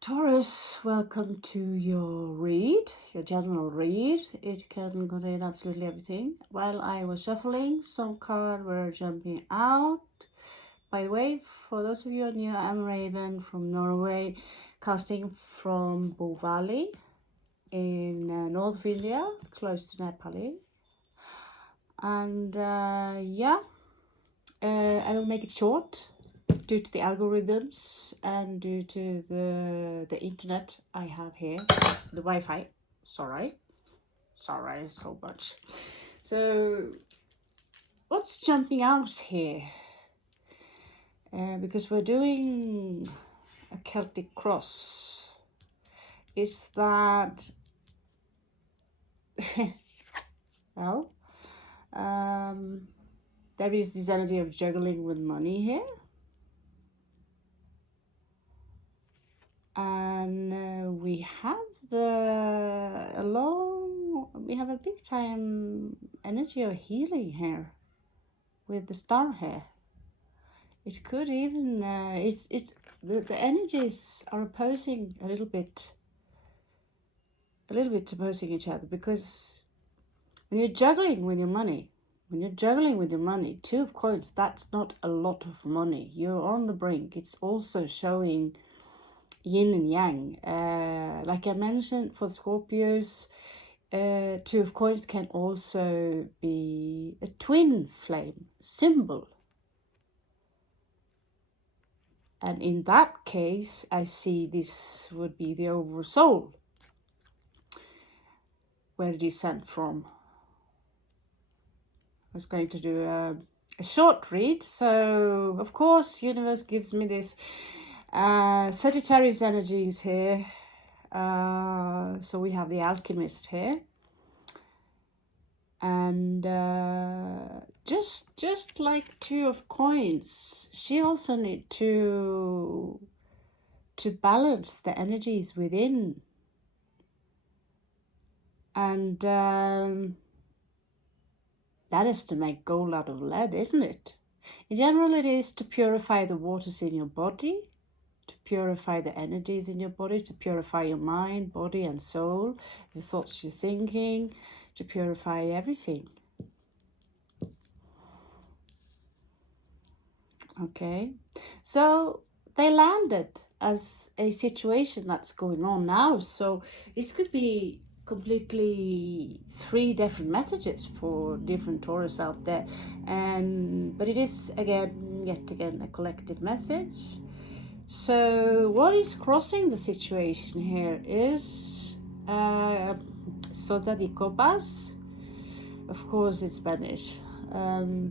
Taurus, welcome to your read, your general read. It can contain absolutely everything. While I was shuffling, some cards were jumping out. By the way, for those of you who are new, I'm Raven from Norway, casting from Bo Valley in north of India, close to Nepali. And I will make it short due to the algorithms and due to the internet I have here, the Wi-Fi. Sorry so much. So what's jumping out here? Because we're doing a Celtic cross, is that well, there is this energy of juggling with money here. And we have we have a big time energy of healing here with the star here. It could even the energies are opposing a little bit opposing each other, because when you're juggling with your money, Two of Coins, that's not a lot of money. You're on the brink. It's also showing yin and yang. Like I mentioned, for Scorpios, Two of Coins can also be a twin flame symbol. And in that case, I see this would be the oversoul, where it is sent from. I was going to do a short read. So, of course, universe gives me this Sagittarius energies here. So we have the alchemist here, and just like Two of Coins, she also need to balance the energies within, and that is to make gold out of lead, isn't it? In general, it is to purify the waters in your body, to purify the energies in your body, to purify your mind, body and soul, your thoughts, your thinking, to purify everything. Okay, so they landed as a situation that's going on now. So this could be completely three different messages for different Taurus out there, but it is yet again a collective message. So what is crossing the situation here is Sota de Copas. Of course, it's Spanish.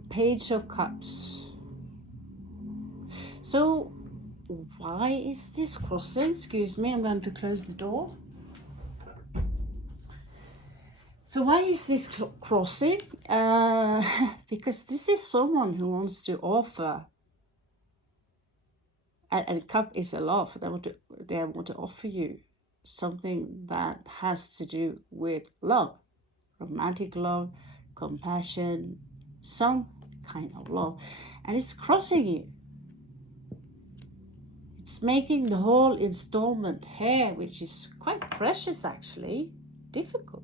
Page of Cups. So why is this crossing? Excuse me, I'm going to close the door. So why is this crossing? Because this is someone who wants to offer, and cup is a love. They want to offer you something that has to do with love, romantic love, compassion, some kind of love, and it's crossing you. It's making the whole installment here, which is quite precious actually, difficult.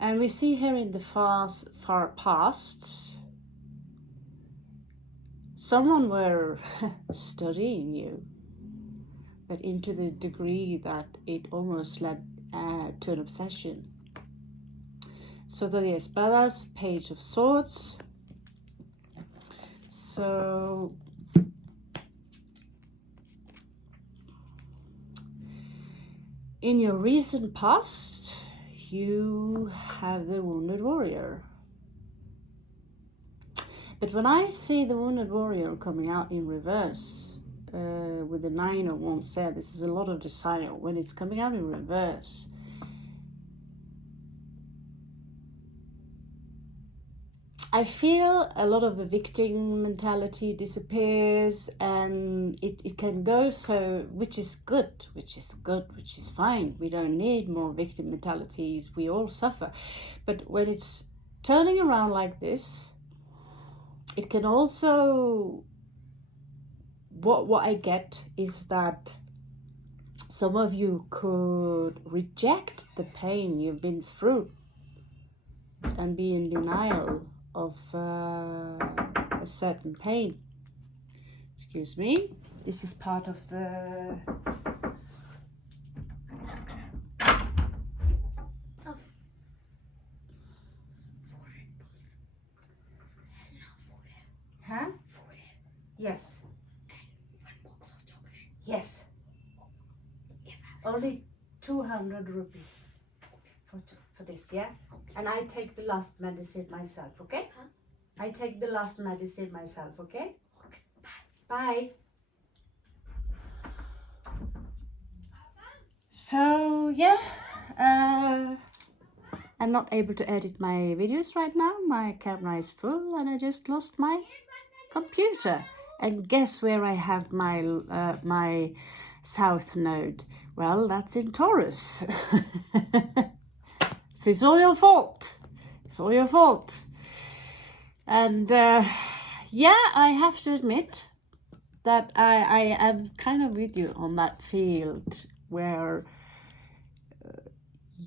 And we see here in the far past, someone were studying you, but into the degree that it almost led to an obsession. Sota de Espadas, Page of Swords. So in your recent past, you have the Wounded Warrior. But when I see the Wounded Warrior coming out in reverse, with the Nine of Wands said, this is a lot of desire. When it's coming out in reverse, I feel a lot of the victim mentality disappears, and it can go so, which is good, which is fine. We don't need more victim mentalities. We all suffer. But when it's turning around like this, it can also, what I get is that some of you could reject the pain you've been through and be in denial of a certain pain. Excuse me. This is part of the huh? Yes. And 1 box of chocolate. Yes. Only 200 rupees for this, yeah? Okay. And I take the last medicine myself, okay? Huh? I take the last medicine myself, okay? Okay. Bye. Bye. So, yeah. I'm not able to edit my videos right now. My camera is full and I just lost my computer. And guess where I have my my south node? Well, that's in Taurus. So it's all your fault. It's all your fault. And yeah, I have to admit that I am kind of with you on that field where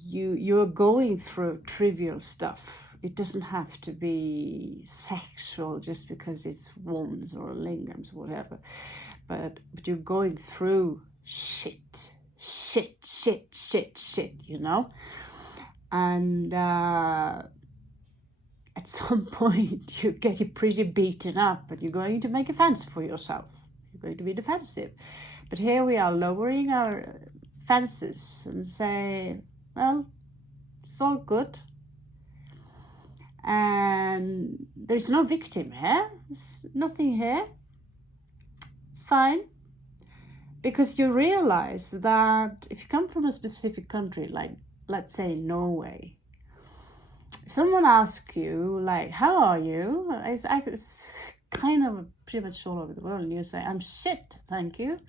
you're going through trivial stuff. It doesn't have to be sexual just because it's wands or lingams, whatever. But you're going through shit, you know? And at some point you get pretty beaten up and you're going to make a fence for yourself. You're going to be defensive. But here we are lowering our fences and say, well, it's all good. And there's no victim here. There's nothing here. It's fine. Because you realize that if you come from a specific country, like let's say Norway, if someone asks you, like, how are you? It's kind of pretty much all over the world. And you say, I'm shit, thank you.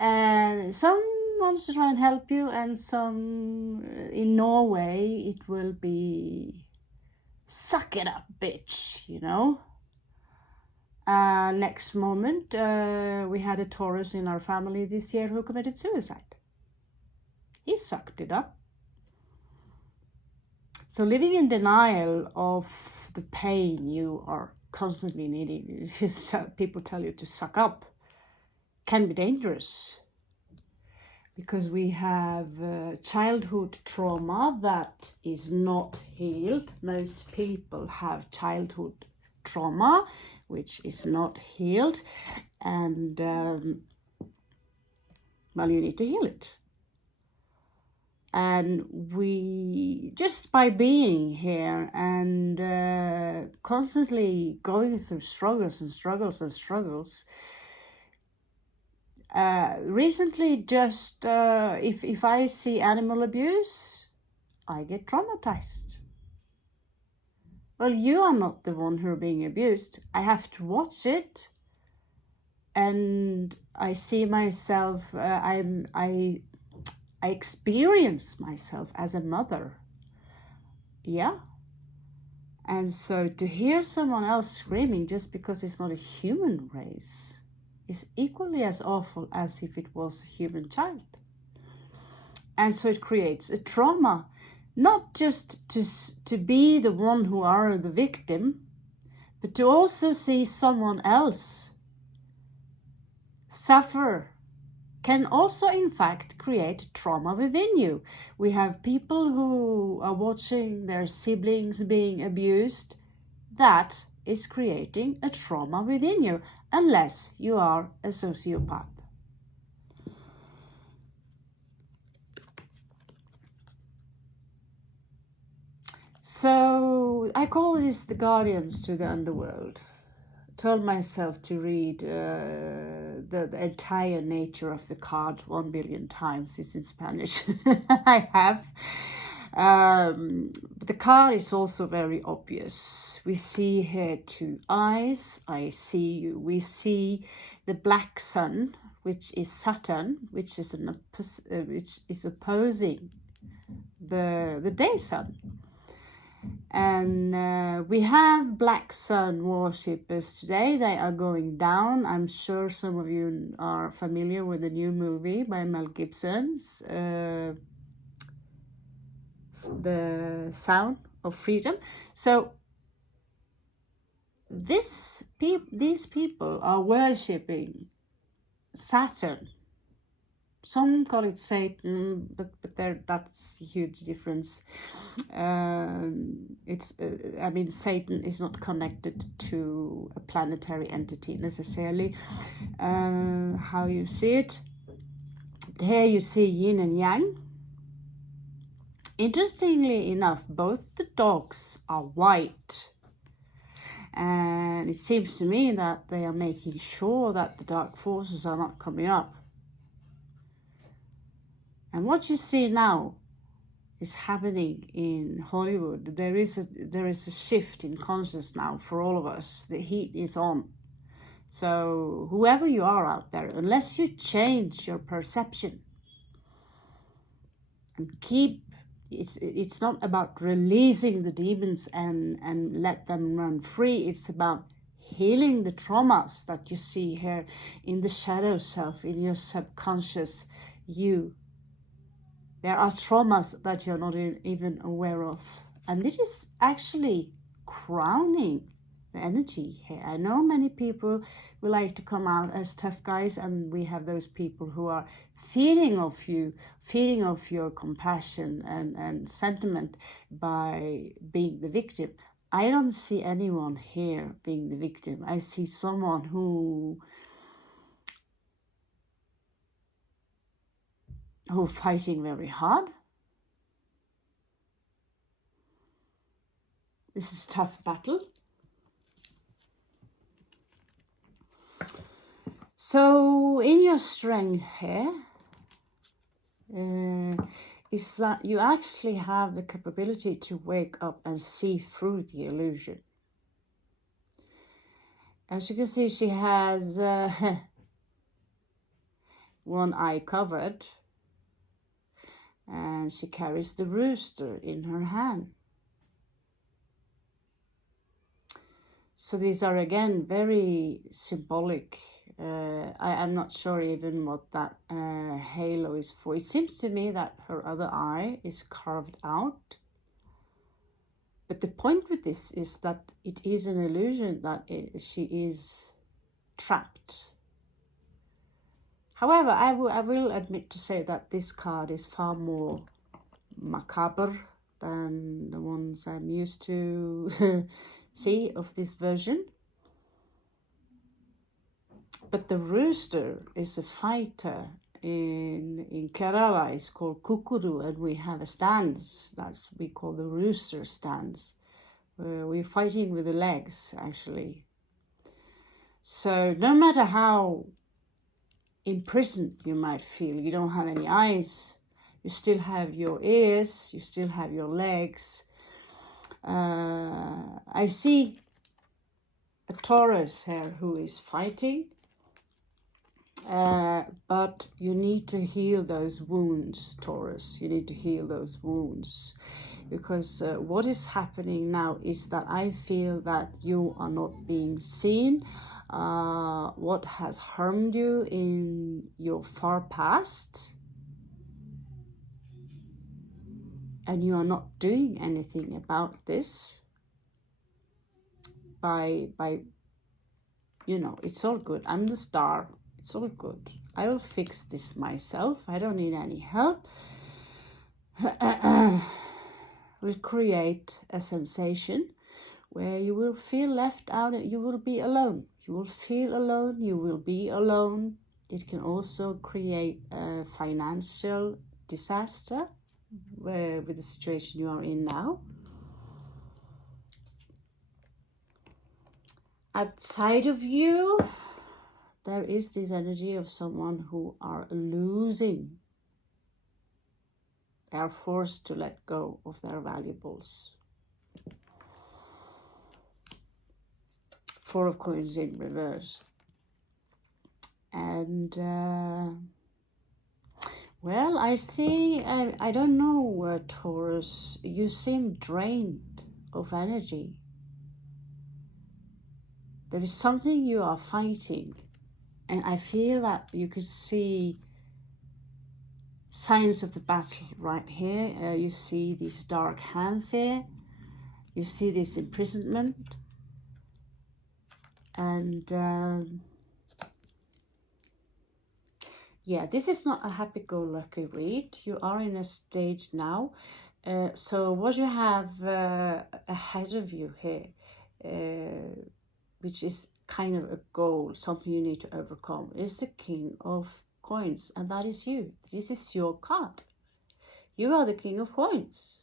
And some wants to try and help you, and some in Norway it will be suck it up, bitch, you know. Next moment we had a Taurus in our family this year who committed suicide. He sucked it up. So living in denial of the pain you are constantly needing, people tell you to suck up, can be dangerous. Because we have childhood trauma that is not healed. Most people have childhood trauma which is not healed, and well, you need to heal it. And we, just by being here and constantly going through struggles, recently just if I see animal abuse, I get traumatized. Well, you are not the one who are being abused. I have to watch it, and I see myself. I experience myself as a mother. Yeah. And so to hear someone else screaming just because it's not a human race is equally as awful as if it was a human child. And so it creates a trauma, not just to be the one who are the victim, but to also see someone else suffer can also in fact create trauma within you. We have people who are watching their siblings being abused. That is creating a trauma within you, unless you are a sociopath. So I call this the guardians to the underworld. I told myself to read the entire nature of the card 1 billion times. It's in Spanish. I have. But the card is also very obvious. We see here 2 eyes. I see you. We see the black sun, which is Saturn, which is which is opposing the day sun. And we have black sun worshippers today. They are going down. I'm sure some of you are familiar with the new movie by Mel Gibson's The Sound of Freedom. So these people are worshipping Saturn. Some call it Satan, but that's a huge difference. Satan is not connected to a planetary entity necessarily. How you see it? Here you see yin and yang. Interestingly enough, both the dogs are white. And it seems to me that they are making sure that the dark forces are not coming up. And what you see now is happening in Hollywood. There is a shift in consciousness now for all of us. The heat is on. So whoever you are out there, unless you change your perception and it's not about releasing the demons and let them run free. It's about healing the traumas that you see here in the shadow self, in your subconscious you. There are traumas that you're not even aware of. And it is actually crowning the energy here. I know many people will like to come out as tough guys, and we have those people who are feeding off you, feeding off your compassion and sentiment by being the victim. I don't see anyone here being the victim. I see someone who fighting very hard. This is a tough battle. So in your strength here is that you actually have the capability to wake up and see through the illusion. As you can see, she has one eye covered, and she carries the rooster in her hand. So these are again very symbolic. I'm not sure even what that halo is for. It seems to me that her other eye is carved out. But the point with this is that it is an illusion, that she is trapped. However, I will admit to say that this card is far more macabre than the ones I'm used to see of this version. But the rooster is a fighter. In Kerala it's called kukuru, and we have a stance that's we call the rooster stance. We're fighting with the legs, actually. So no matter how imprisoned you might feel, you don't have any eyes, you still have your ears, you still have your legs. I see a Taurus here who is fighting, but you need to heal those wounds, Taurus. You need to heal those wounds, because what is happening now is that I feel that you are not being seen. What has harmed you in your far past, and you are not doing anything about this. By it's all good. I'm the star. It's all good. I will fix this myself. I don't need any help. We'll create a sensation where you will feel left out and you will be alone. You will feel alone. You will be alone. It can also create a financial disaster with the situation you are in now. Outside of you, there is this energy of someone who are losing. They are forced to let go of their valuables. Four of Coins in reverse. And, well, I see, I don't know, Taurus, you seem drained. of energy. There is something you are fighting, and I feel that you could see signs of the battle right here. You see these dark hands here. You see this imprisonment. And yeah, this is not a happy-go-lucky read. You are in a stage now. So what you have ahead of you here, which is kind of a goal, something you need to overcome, is the King of Coins, and that is you. This is your card. You are the King of Coins.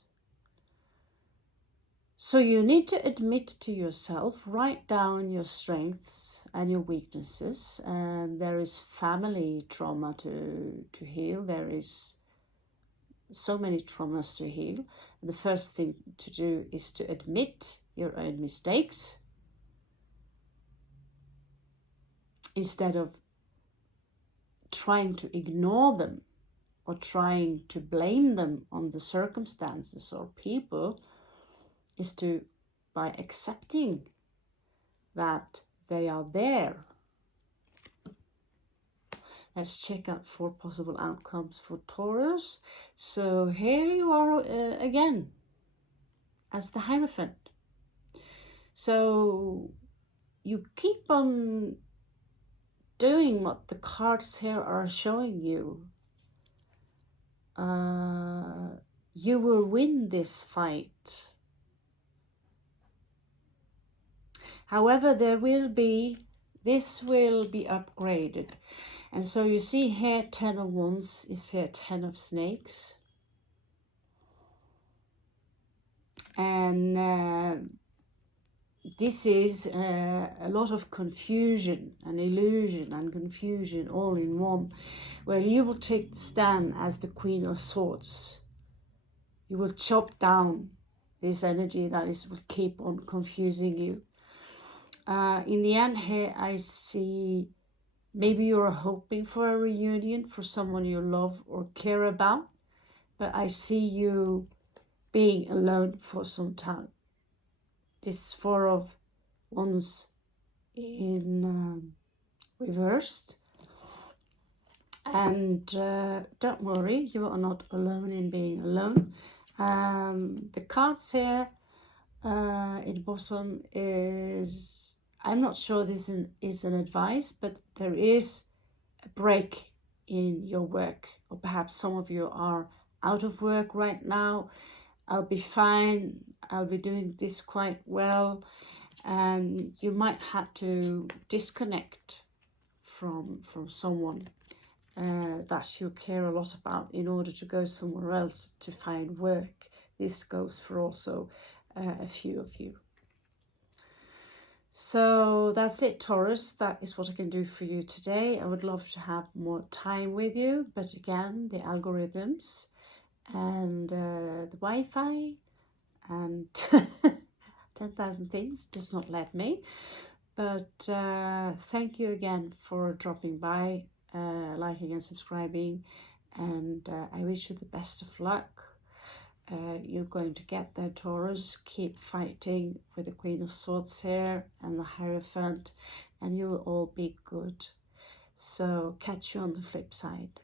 So you need to admit to yourself, write down your strengths and your weaknesses, and there is family trauma to heal. There is so many traumas to heal. The first thing to do is to admit your own mistakes instead of trying to ignore them or trying to blame them on the circumstances or people, is to, by accepting that they are there. Let's check out 4 possible outcomes for Taurus. So here you are again as the Hierophant. So you keep on doing what the cards here are showing you. You will win this fight. However, this will be upgraded. And so you see here 10 of Wands is here 10 of Snakes. And this is a lot of confusion and illusion and confusion all in one, where you will take the stand as the Queen of Swords. You will chop down this energy that will keep on confusing you. In the end here, I see maybe you're hoping for a reunion for someone you love or care about, but I see you being alone for some time. This 4 of Wands in reversed. And don't worry, you are not alone in being alone. The cards here in the bottom is, I'm not sure this is an advice, but there is a break in your work, or perhaps some of you are out of work right now. I'll be fine, I'll be doing this quite well, and you might have to disconnect from someone that you care a lot about in order to go somewhere else to find work. This goes for also a few of you. So that's it, Taurus. That is what I can do for you today. I would love to have more time with you, but again, the algorithms and the Wi-Fi and 10,000 things does not let me. But thank you again for dropping by, liking and subscribing, and I wish you the best of luck. You're going to get there, Taurus. Keep fighting with the Queen of Swords here and the Hierophant, and you'll all be good. So catch you on the flip side.